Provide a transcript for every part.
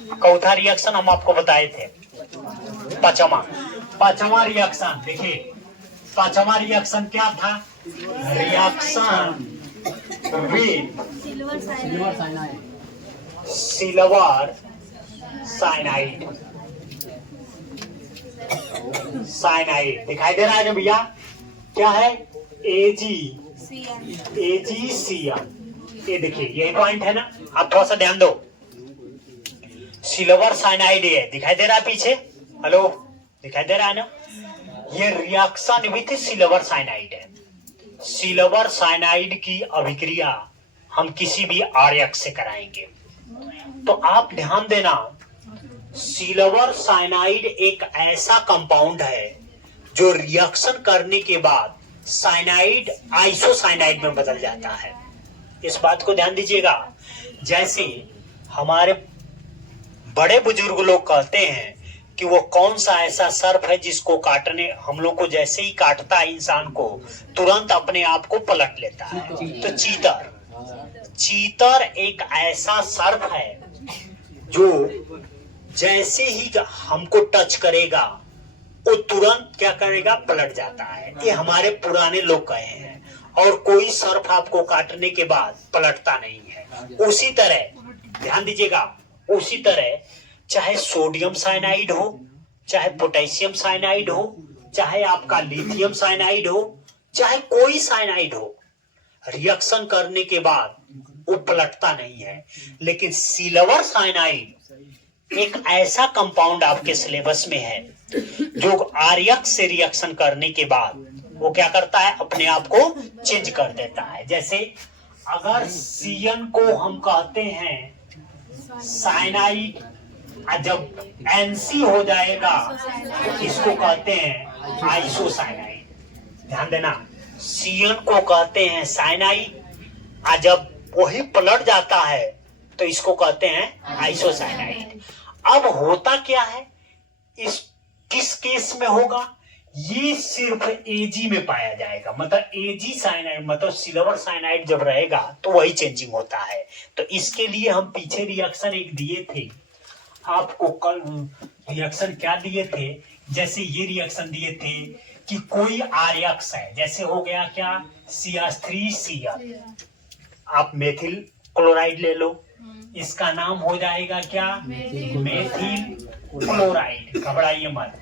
चौथा रिएक्शन हम आपको बताए थे, पांचवा रिएक्शन देखिए, पांचवा रिएक्शन क्या था? Reaction with silver cyanide. Cyanide दिखाई दे रहा है ना भैया? क्या है? AgCN। ये देखिए यही पॉइंट है ना, आप थोड़ा सा ध्यान दो। सिल्वर साइनाइड है, दिखाई दे रहा है पीछे? हेलो, दिखाई दे रहा है ना? ये रिएक्शन विथ सिल्वर साइनाइड है। सिल्वर साइनाइड की अभिक्रिया हम किसी भी आर्यक से कराएंगे। तो आप ध्यान देना, सिल्वर साइनाइड एक ऐसा कंपाउंड है जो रिएक्शन करने के बाद साइनाइड आइसोसाइनाइड में बदल जाता है। इस बात को ध्यान दीजिएगा। जैसे हमारे बड़े बुजुर्ग लोग कहते हैं कि वो कौन सा ऐसा सर्प है जिसको काटने, हम लोग को जैसे ही काटता है इंसान को तुरंत अपने आप को पलट लेता है, तो चीतर। चीतर एक ऐसा सर्प है जो जैसे ही हमको टच करेगा वो तुरंत क्या करेगा? पलट जाता है। ये हमारे पुराने लोग कहे हैं। और कोई सर्प आपको काटने के बाद पलटता नहीं है। उसी तरह ध्यान दीजिएगा, उसी तरह चाहे सोडियम साइनाइड हो, चाहे पोटेशियम साइनाइड हो, चाहे आपका लिथियम साइनाइड हो, चाहे कोई साइनाइड हो, रिएक्शन करने के बाद वो पलटता नहीं है। लेकिन सिल्वर साइनाइड एक ऐसा कंपाउंड आपके सिलेबस में है जो आर्यक से रिएक्शन करने के बाद वो क्या करता है? अपने आप को चेंज कर देता है। जैसे अगर सीएन को हम कहते हैं साइनाइड, जब एनसी हो जाएगा तो इसको कहते हैं आइसोसाइनाइड। ध्यान देना, सीएन को कहते हैं साइनाइड, जब वही पलट जाता है तो इसको कहते हैं आइसोसाइनाइड। अब होता क्या है? इस किस केस में होगा? ये सिर्फ एजी में पाया जाएगा। मतलब एजी साइनाइड, मतलब सिल्वर साइनाइड जब रहेगा तो वही चेंजिंग होता है। तो इसके लिए हम पीछे रिएक्शन एक दिए थे आपको। कल रिएक्शन क्या दिए थे? जैसे ये रिएक्शन दिए थे कि कोई आर्यक्स है, जैसे हो गया क्या? CH3Cl। आप मेथिल क्लोराइड ले लो, इसका नाम हो जाएगा क्या? Methyl chloride. घबराइए मत।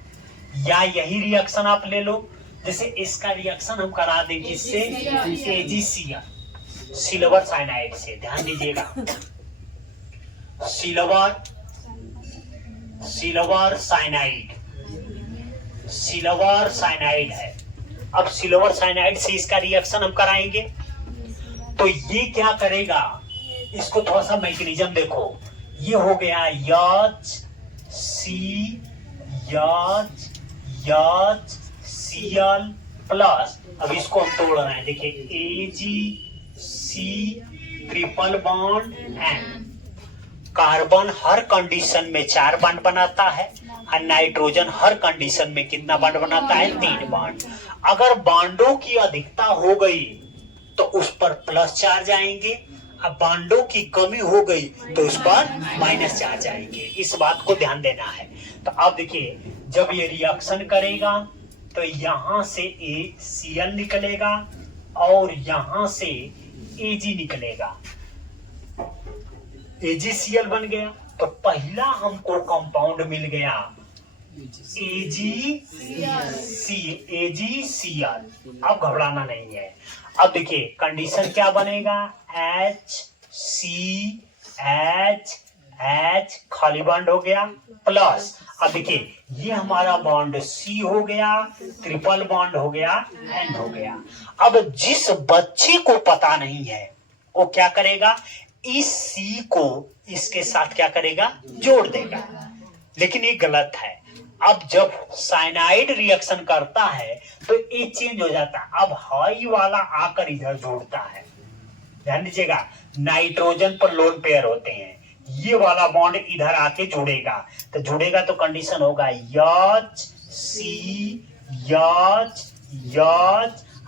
या यही रिएक्शन आप ले लो, जैसे इसका रिएक्शन हम करा दें किससे? AgCl, सिल्वर साइनाइड से। ध्यान दीजिएगा, सिल्वर साइनाइड है। अब सिल्वर साइनाइड से इसका रिएक्शन हम कराएंगे तो ये क्या करेगा? इसको थोड़ा सा मैकेनिज्म देखो। ये हो गया HCl प्लस, अब इसको हम तोड़ रहे हैं, देखिए AgC triple bond N। Carbon हर कंडीशन में 4 बॉन्ड बनाता है और नाइट्रोजन हर कंडीशन में कितना बॉन्ड बनाता है? 3 बॉन्ड। अगर बॉन्डों की अधिकता हो गई तो उस पर प्लस चार्ज आएंगे, अब बॉन्डों की कमी हो गई तो उस पर माइनस चार्ज आएंगे। इस बात को ध्यान देना है। तो अब देखिए, जब ये रिएक्शन करेगा तो यहां से ACl निकलेगा और यहां से Ag निकलेगा। AgCl बन गया। तो पहला हमको कंपाउंड मिल गया AgCl। अब घबराना नहीं है। अब देखिए कंडीशन क्या बनेगा? H खाली बॉन्ड हो गया प्लस, अब देखिए ये हमारा बॉन्ड C हो गया, ट्रिपल बॉन्ड हो गया, N हो गया। अब जिस बच्चे को पता नहीं है वो क्या करेगा? इस C को इसके साथ क्या करेगा? जोड़ देगा। लेकिन ये गलत है। अब जब साइनाइड रिएक्शन करता है तो ये चेंज हो जाता है। अब हाई वाला आकर इधर जोड़ता है। ध्यान दीजिएगा, नाइट्रोजन पर लोन पेयर होते हैं, ये वाला बॉन्ड इधर आके जुड़ेगा। तो जुड़ेगा तो कंडीशन होगा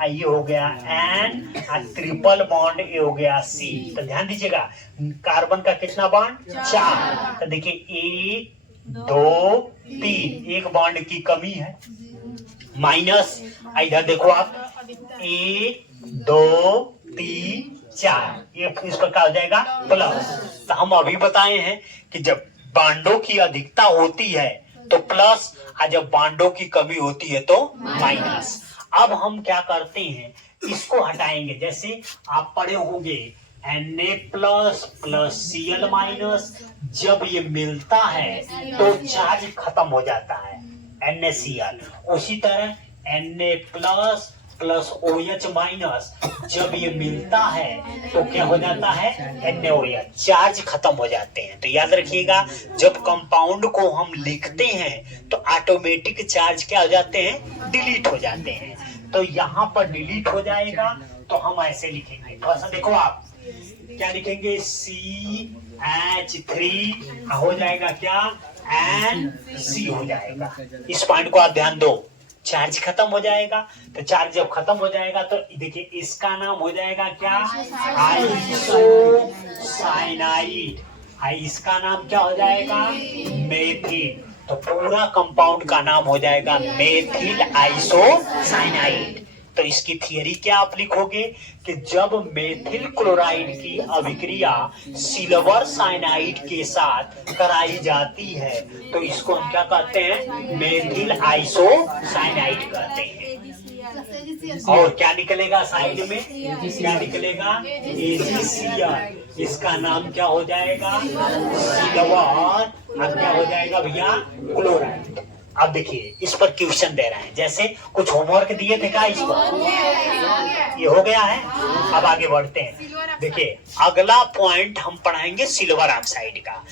ये हो गया N, ट्रिपल बॉन्ड ये हो गया C। तो ध्यान दीजिएगा कार्बन का कितना बॉन्ड 4। तो देखिए 1 2 3 एक बॉन्ड की कमी है, माइनस इधर देखो आप 1 2 3 4 ये इस प्रकार हो जाएगा प्लस। तो हम अभी बताए हैं कि जब बॉन्डों की अधिकता होती है तो प्लस, और जब बॉन्डों की कमी होती है तो माइनस। अब हम क्या करते हैं, इसको हटाएंगे। जैसे आप पढ़े होंगे Na plus plus Cl minus, जब ये मिलता है तो चार्ज खत्म हो जाता है NaCl। उसी तरह Na plus plus OH minus, जब ये मिलता है तो क्या हो जाता है NaOH, चार्ज खत्म हो जाते हैं। तो याद रखिएगा जब कंपाउंड को हम लिखते हैं तो ऑटोमेटिक चार्ज क्या हो जाते हैं, डिलीट हो जाते हैं। तो यहाँ पर डिलीट हो जाएगा तो हम ऐसे लिखेंगे, थोड़ा सा देखो आप क्या लिखेंगे, CH3 हो जाएगा क्या NC हो जाएगा। इस पॉइंट को आप ध्यान दो, चार्ज खत्म हो जाएगा। तो चार्ज जब खत्म हो जाएगा तो देखिए इसका नाम हो जाएगा क्या, आइसोसाइनाइड। इसका नाम क्या हो जाएगा, मेथिल। तो पूरा कंपाउंड का नाम हो जाएगा मेथिल आइसोसाइनाइड। तो इसकी थियरी क्या आप लिखोगे कि जब मेथिल क्लोराइड की अभिक्रिया सिल्वर साइनाइड के साथ कराई जाती है तो इसको हम क्या कहते हैं, मेथिल आइसोसाइनाइड कहते हैं। और क्या निकलेगा साइड में, क्या निकलेगा AgCl। इसका नाम क्या हो जाएगा, सिल्वर। अब क्या हो जाएगा भैया, क्लोराइड। अब देखिए इस पर क्वेश्चन दे रहे हैं, जैसे कुछ होमवर्क दिए थे क्या इस पर, ये हो गया है। अब आगे बढ़ते हैं। देखिए अगला पॉइंट हम पढ़ाएंगे सिल्वर ऑक्साइड का।